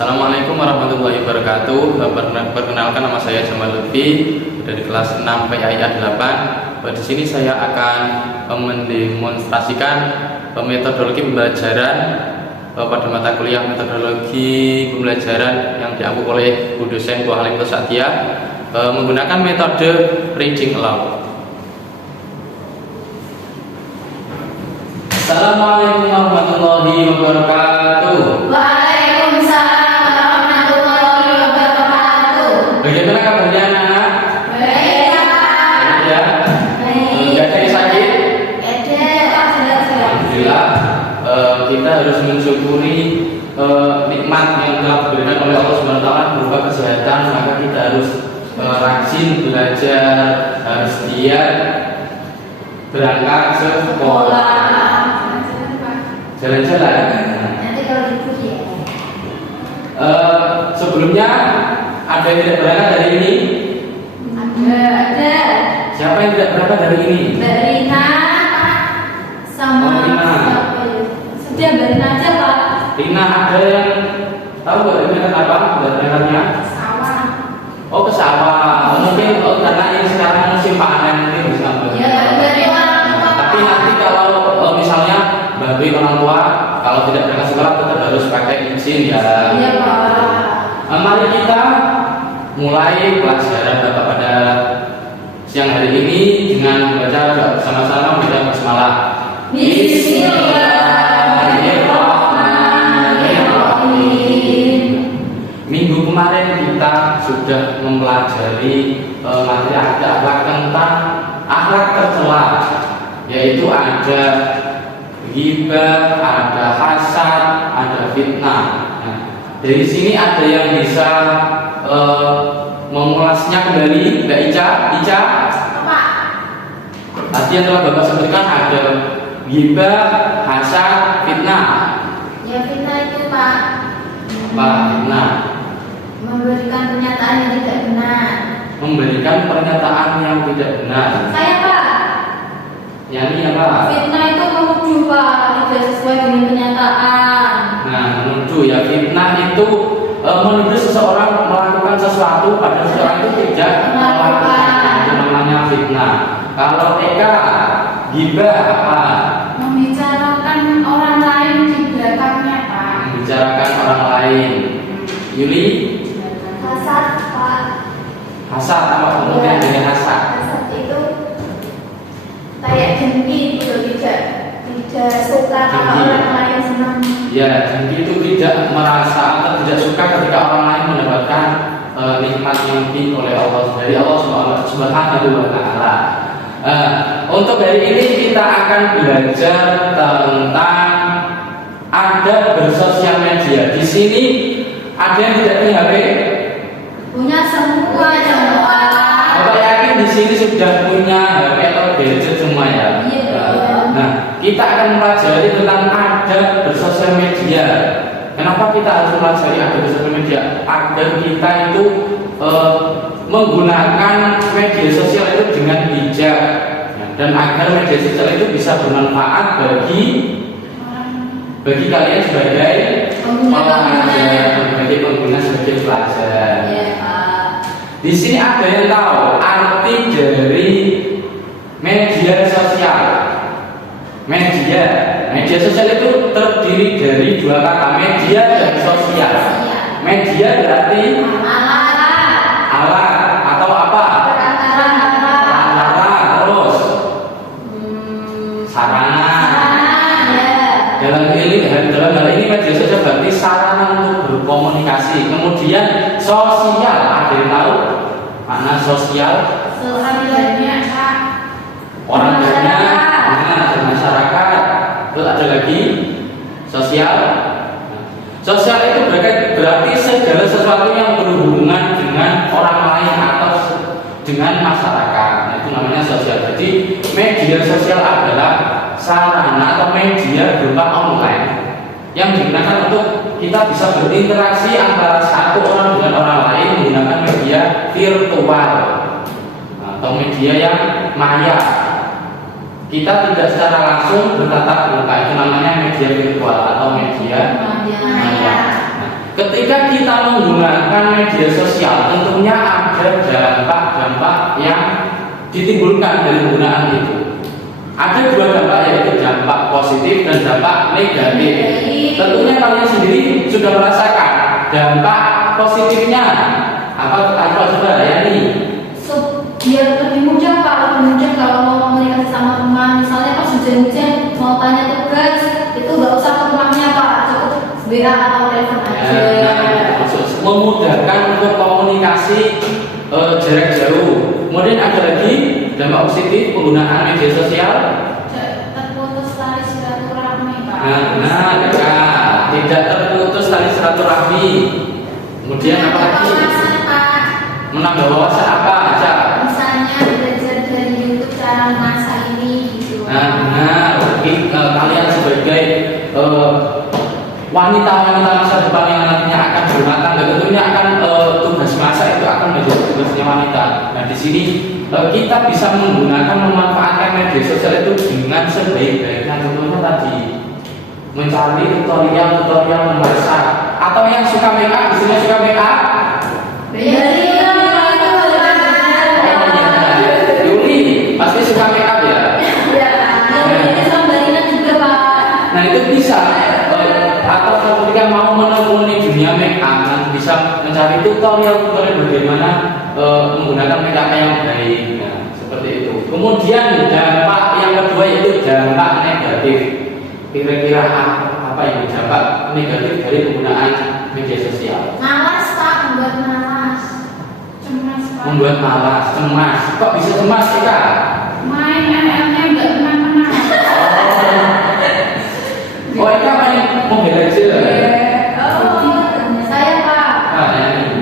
Assalamualaikum warahmatullahi wabarakatuh. Perkenalkan, nama saya Jamal Lutfi dari kelas 6 PAIA 8. Di sini saya akan mendemonstrasikan metodologi pembelajaran pada mata kuliah metodologi pembelajaran yang diampu oleh Bu Dosen Bu Halim Tosatia menggunakan metode reading aloud. Assalamualaikum warahmatullahi wabarakatuh. Bagaimana kabarnya anak-anak? Baik, Pak. Ya. Baik. Tidak ada yang sakit? Ada. Alhamdulillah. Kita harus mensyukuri nikmat yang telah diberikan oleh Allah Subhanahu wa taala berupa kesehatan, maka kita harus rajin belajar, harus giat berangkat sekolah. Jalan-jalan. Nanti kalau libur ya. Sebelumnya ada yang tidak berangkat dari ini? Ada. Siapa yang tidak berangkat dari ini? Mbak Rina sama Oh, Rina. Sudah Mbak Rina aja, Pak. Rina, ada yang tahu nggak Rina kenapa tidak berangkatnya? Sawah. Oh, ke sawah. Mungkin karena ini sekarang musim panen mungkin bisa Ya, dari orang tua. Tapi nanti kalau misalnya bagi orang tua kalau tidak berangkat sekolah tetap harus pakai izin ya. Iya, Pak. Mari kita mulai pelajaran Bapak pada siang hari ini dengan membaca doa bersama-sama kita basmalah. Bismillahirrahmanirrahim. Minggu kemarin kita sudah mempelajari materi akhlak tentang akhlak tercela, yaitu ada ghibah, ada hasad, ada fitnah. Nah, dari sini ada yang bisa mengulasnya kembali, Mbak Ica? Pak. Tadi yang telah Bapak sebutkan ada ghibah, hasad, fitnah. Ya, fitnah itu, Pak. Apa fitnah? Memberikan pernyataan yang tidak benar. Memberikan pernyataan yang tidak benar. Saya, Pak. Yang ini apa? Fitnah itu menuduh, Pak, tidak sesuai dengan kenyataan. Nah, menuduh ya, fitnah itu menuduh seseorang melakukan sesuatu padahal seseorang itu tidak melakukan. Itu namanya fitnah. Kalau Eka, ghibah apa? Membicarakan orang lain di belakangnya, Pak. Membicarakan orang lain. Yuli, Hasad, Pak. hasad apa kemudian dengan hasad? Hasad itu kayak dengki gitu, tidak suka kalau Dengki. orang lain senang. Ya, jadi itu tidak merasa atau tidak suka ketika orang lain mendapatkan nikmat yang diberi oleh Allah dari Allah Subhanahu wa taala. Untuk hari ini kita akan belajar tentang adab bersosial media. Di sini ada yang tidak punya HP? Punya semua. Bapak yakin di sini sudah punya HP atau gadget semua ya? Iya. Nah, kita akan mempelajari tentang adab bersosial media. Kenapa kita harus mempelajari adab bersosial media? Agar kita itu menggunakan media sosial itu dengan bijak, dan agar media sosial itu bisa bermanfaat bagi kalian sebagai pelajar, sebagai pengguna, sebagai pelajar. Iya, Pak. Di sini ada yang tahu arti dari media sosial. Media sosial itu terdiri dari dua kata, media dan sosial. Media berarti alat atau apa? Perantara, terus sarana. Dalam hal ini media sosial berarti sarana untuk berkomunikasi. Kemudian sosial, ada yang tahu makna sosial? Orang banyak, masyarakat. Terus ada lagi sosial. Sosial itu berarti segala sesuatu yang berhubungan dengan orang lain atau dengan masyarakat. Nah, itu namanya sosial. Jadi media sosial adalah sarana atau media berupa online yang digunakan untuk kita bisa berinteraksi antara satu orang dengan orang lain menggunakan media virtual atau media yang maya. Kita tidak secara langsung bertatap muka, itu namanya media virtual atau media maya. Nah, ketika kita menggunakan media sosial, tentunya ada dampak-dampak yang ditimbulkan dari penggunaan itu. Ada dua dampak, yaitu dampak positif dan dampak negatif. Tentunya kalian sendiri sudah merasakan dampak positifnya. Apa coba ya nih? Biar lebih mudah Pak, lebih mudah kalau mau komunikasi sama teman. Misalnya pas hujan-hujan mau tanya tugas, itu nggak usah ke rumahnya Pak, cukup WA atau telepon aja. Memudahkan untuk komunikasi jarak jauh. Kemudian ada lagi dampak positif penggunaan media sosial. Terputus tali silaturahmi Pak. Tidak terputus tali silaturahmi. Kemudian apa lagi? Menambah wawasan apa aja? Misalnya belajar dari YouTube cara memasak ini gitu. Kalian sebagai wanita-wanita masa depan yang nantinya akan berumah tangga, tentunya akan tugas masak itu akan menjadi tugasnya wanita. Nah, di sini kita bisa menggunakan memanfaatkan media sosial itu dengan sebaik-baiknya. Contohnya tadi mencari tutorial memasak, atau yang suka make up, biasanya suka make up. Yuli pasti suka make up ya. Nah itu bisa. Atau ketika mau menekuni dunia make up, nanti bisa mencari tutorial bagaimana menggunakan make up yang baik. Nah, seperti itu. Kemudian dampak yang kedua yaitu dampak negatif. Kira-kira apa yang dampak negatif dari penggunaan media sosial? Malas Pak, membuat malas. Cemas Pak. Membuat malas, cemas. Kok bisa cemas sih Kak? Main ML-nya nggak pernah. Oh, ini main Mobile Legends. Saya Pak.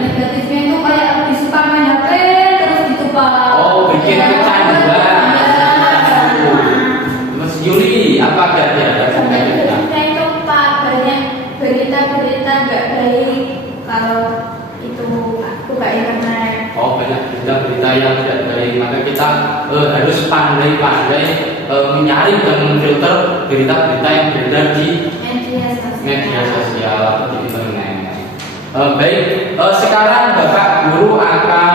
Negatifnya itu kayak lebih suka main HP terus gitu Pak. Oh, bikin kecanduan. Mas Yuli, apa ada Negatifnya itu Pak, banyak berita-berita nggak baik kalau itu buka internet. Oh, banyak berita-berita yang tidak baik, maka kita harus pandai-pandai menyaring dan memfilter berita-berita yang beredar di media sosial atau di internet. Baik, sekarang Bapak Guru akan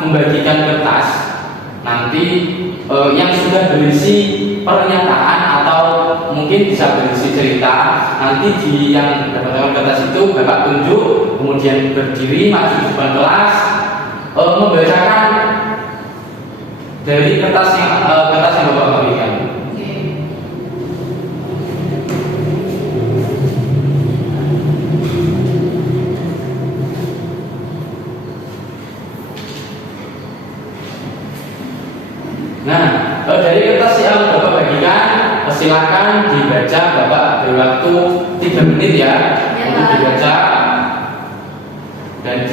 membagikan kertas nanti yang sudah berisi pernyataan atau mungkin bisa berisi cerita. Nanti di yang mendapatkan kertas itu Bapak tunjuk, kemudian berdiri maju di depan kelas, membacakan dari kertas yang Bapak berikan. Nah, dari kertas yang Bapak bagikan, silakan dibaca. Bapak beri waktu 3 menit ya untuk dibaca dan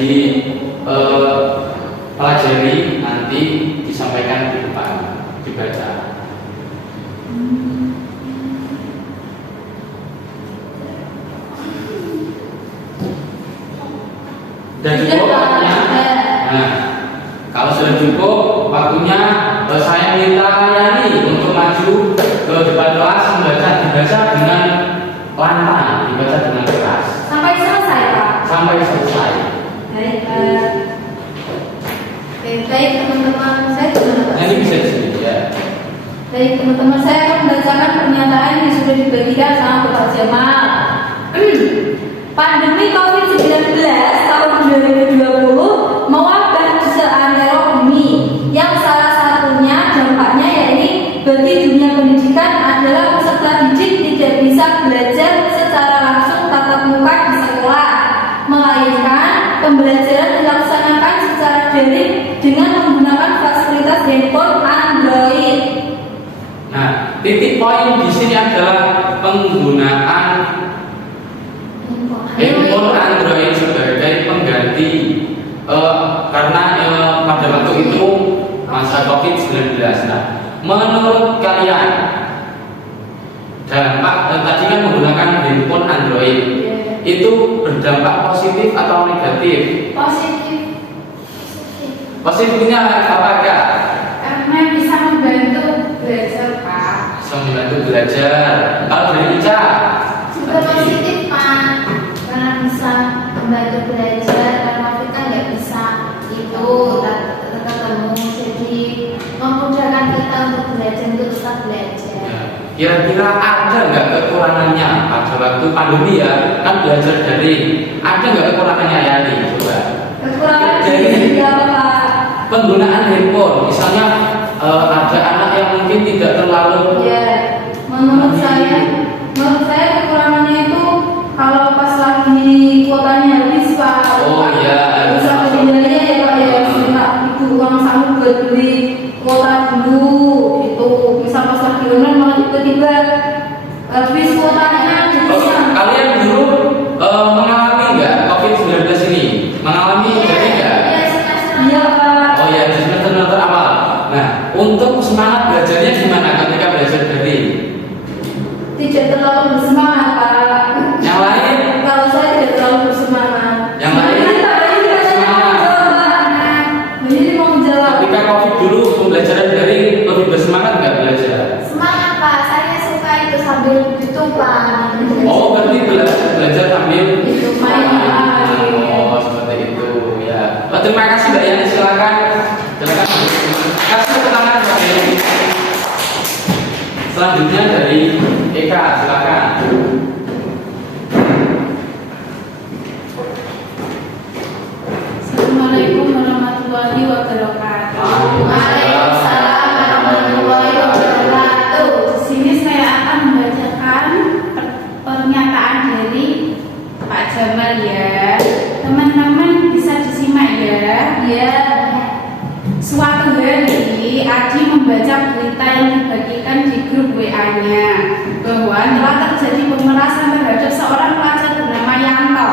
pelajari, nanti disampaikan di depan, dibaca. Dan cukup waktunya. Nah, kalau sudah cukup waktunya, saya minta Yani untuk maju ke depan kelas, dibaca dengan lantang, dibaca dengan keras. Sampai selesai Pak. Sampai selesai. Baik teman-teman, saya gimana Pak? Ini bisa di sini ya. Baik teman-teman, saya akan membacakan pernyataan yang sudah dibagikan sama Bapak Jamal. Pandemi COVID-19 tahun 2020 mewabah di seantero bumi, yang salah satunya dampaknya yakni bagi dunia pendidikan adalah peserta didik tidak bisa belajar secara langsung tatap muka di sekolah, melainkan pembelajaran dilaksanakan secara daring dengan menggunakan fasilitas handphone Android. Nah, titik poin di sini adalah penggunaan handphone Android sebagai pengganti karena pada waktu itu masa COVID-19. Nah, menurut kalian tadi kan menggunakan handphone Android. Itu berdampak positif atau negatif? Positif. Positifnya apa Kak? Karena bisa membantu belajar, Pak. Bisa membantu belajar. Kalau dari Ica? Juga positif, Pak, karena bisa membantu belajar. Karena kita nggak bisa itu ketemu, jadi memudahkan kita untuk belajar, untuk tetap belajar. Kira-kira ada nggak kekurangannya pada waktu pandemi ya, kan belajar daring? Ada nggak kekurangannya Yani? Coba. Kekurangan Jadi apa, Pak? penggunaan handphone, misalnya ada anak yang mungkin tidak terlalu Ya, menurut saya kekurangannya itu kalau pas lagi kuotanya habis, Pak. Oh iya, bisa masuk. biayanya ya, Pak, ya minta ibu uang saku buat beli kuota dulu gitu. Misal pas lagi online malah tiba-tiba habis kuotanya jadinya. Kalian dulu mengalami nggak COVID-19 ini? Mengalami jadi nggak? Iya, Pak. Oh ya, di semester awal. Nah, untuk semangat belajarnya gimana ketika belajar daring? Tidak terlalu bersemangat, Pak. Yang lain? Kalau saya tidak terlalu bersemangat. Yang lain? Semangat. Ini mau menjawab. Ketika COVID dulu pembelajaran daring lebih bersemangat nggak belajar? Semangat, Pak, saya suka itu sambil itu, Pak. Oh, berarti belajar sambil Itu main. Oh, seperti itu ya. Oh, terima kasih Mbak Yani, silakan. Silakan. Kasih tepuk tangan Mbak Yani. Selanjutnya dari Eka, silakan. Assalamualaikum warahmatullahi wabarakatuh. Waalaikumsalam warahmatullahi wabarakatuh. Di sini saya akan membacakan pernyataan dari Pak Jamal ya. Teman-teman bisa disimak ya. Ya. Suatu hari Adi membaca berita yang dibagikan di grup WA-nya bahwa telah terjadi pemerasan terhadap seorang pelajar bernama Yanto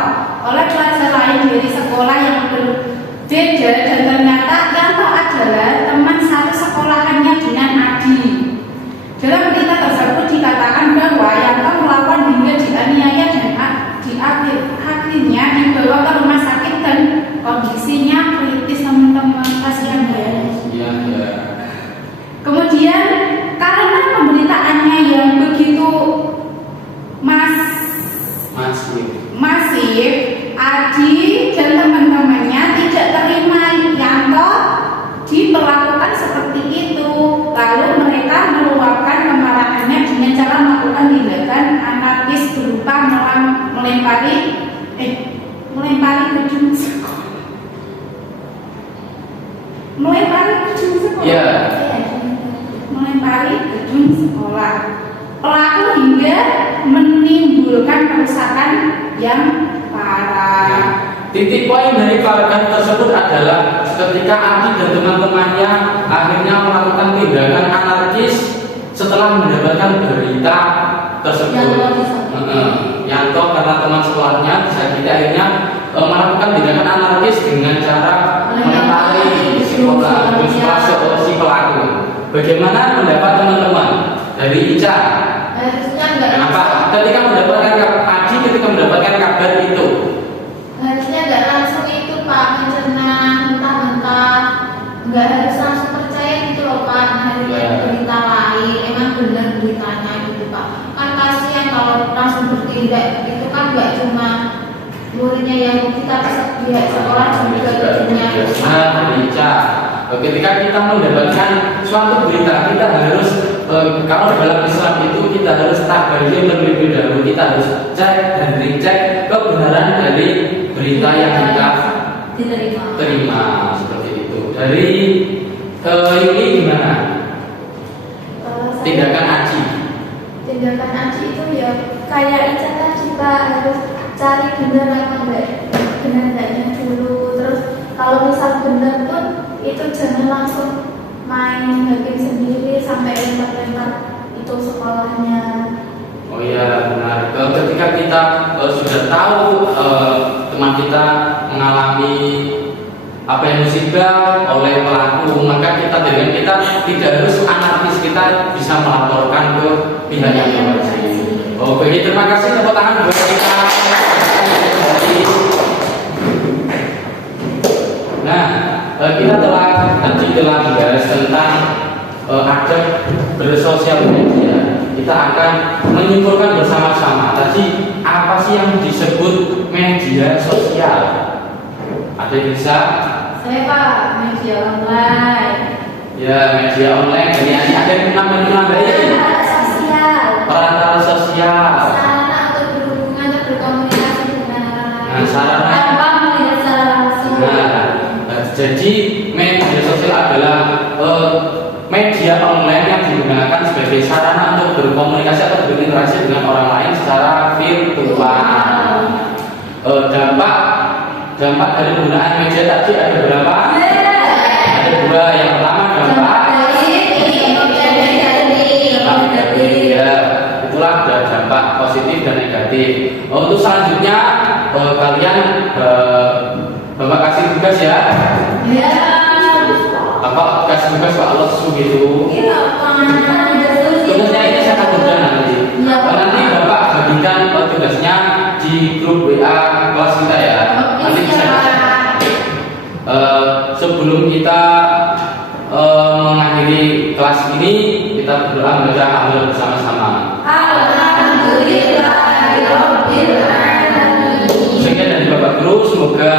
oleh pelajar lain dari sekolah yang berbeda, dan ternyata Yanto adalah teman satu sekolahannya dengan Adi. Dalam berita tersebut dikatakan bahwa Yanto melawan hingga dianiaya dan akhirnya dibawa ke rumah sakit dan kondisinya kritis, teman-teman. Kasihan ya. Iya, ya. Kemudian karena pemberitaannya yang begitu masif, Adi dan teman-temannya tidak terima Yanto diperlakukan seperti itu. Lalu mereka meluapkan kemarahannya dengan cara melakukan tindakan anarkis berupa melempari gedung sekolah. Iya. Melempari gedung sekolah. Pelaku hingga menimbulkan kerusakan yang parah. Titik poin dari paragraf tersebut adalah ketika Adi dan teman-temannya akhirnya melakukan tindakan anarkis setelah mendapatkan berita tersebut. Yanto karena teman sekolahnya bisa tidak akhirnya melakukan tindakan anarkis dengan cara melempari sekolah si pelaku. Bagaimana pendapat teman-teman dari Ica? Harusnya nggak Kenapa? Ketika mendapatkan kabar itu, harusnya nggak langsung itu, Pak, mencerna mentah-mentah, nggak harus langsung percaya gitu loh, Pak. Hari berita lain emang benar beritanya gitu, Pak. Kan kasihan kalau langsung bertindak itu kan nggak cuma muridnya yang kita pihak sekolah juga gedungnya rusak. Ica, ketika kita mendapatkan suatu berita, kita harus kalau dalam Islam itu kita harus tabayun terlebih dahulu. Kita harus cek dan dicek kebenaran dari berita yang kita terima, seperti itu. Dari Yuli gimana? Tindakan Aji. Tindakan Aji itu ya kayak Ica tadi, Pak, harus cari benar apa enggaknya dulu. Terus kalau misal benar pun itu jangan langsung main hakim sendiri sampai lempar-lempar itu sekolahnya. Oh iya benar. Ketika kita sudah tahu teman kita mengalami apa yang musibah oleh pelaku, maka kita dengan kita tidak harus anarkis, kita bisa melaporkan ke pihak yang berwajib. Oh, baik, terima kasih, tepuk tangan buat kita. Nah, kita tadi telah membahas tentang adab bersosial media. Kita akan menyimpulkan bersama-sama tadi apa sih yang disebut media sosial. Ada yang bisa? Saya Pak, media online. Ya, media online. Ini ada yang namanya Sosial. perantara sosial. Sarana untuk berhubungan dan berkomunikasi dengan orang Nah, lain. sarana. Tanpa melihat secara langsung. Jadi media sosial adalah media online yang digunakan sebagai sarana untuk berkomunikasi atau berinteraksi dengan orang lain secara virtual. Dampak dari penggunaan media tadi ada berapa? Ada dua. Yang pertama dampak ya, itulah ada dampak positif dan negatif. Untuk selanjutnya kalian Bapak kasih tugas ya. Ya. Bapak kasih tugas Pak Allah gitu. Tugasnya ini saya akan kerja nanti. Nanti Bapak bagikan tugasnya di grup WA kelas kita ya. Nanti bisa sebelum kita mengakhiri kelas ini, kita berdoa membaca alhamdulillah bersama-sama. Sekian dari Bapak Guru, semoga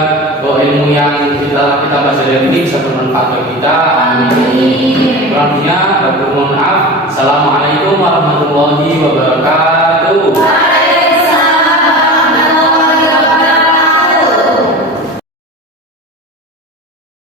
ilmu yang kita pelajari ini bisa bermanfaat bagi kita. Amin. Kurangnya, Bapak mohon maaf. Assalamualaikum warahmatullahi wabarakatuh.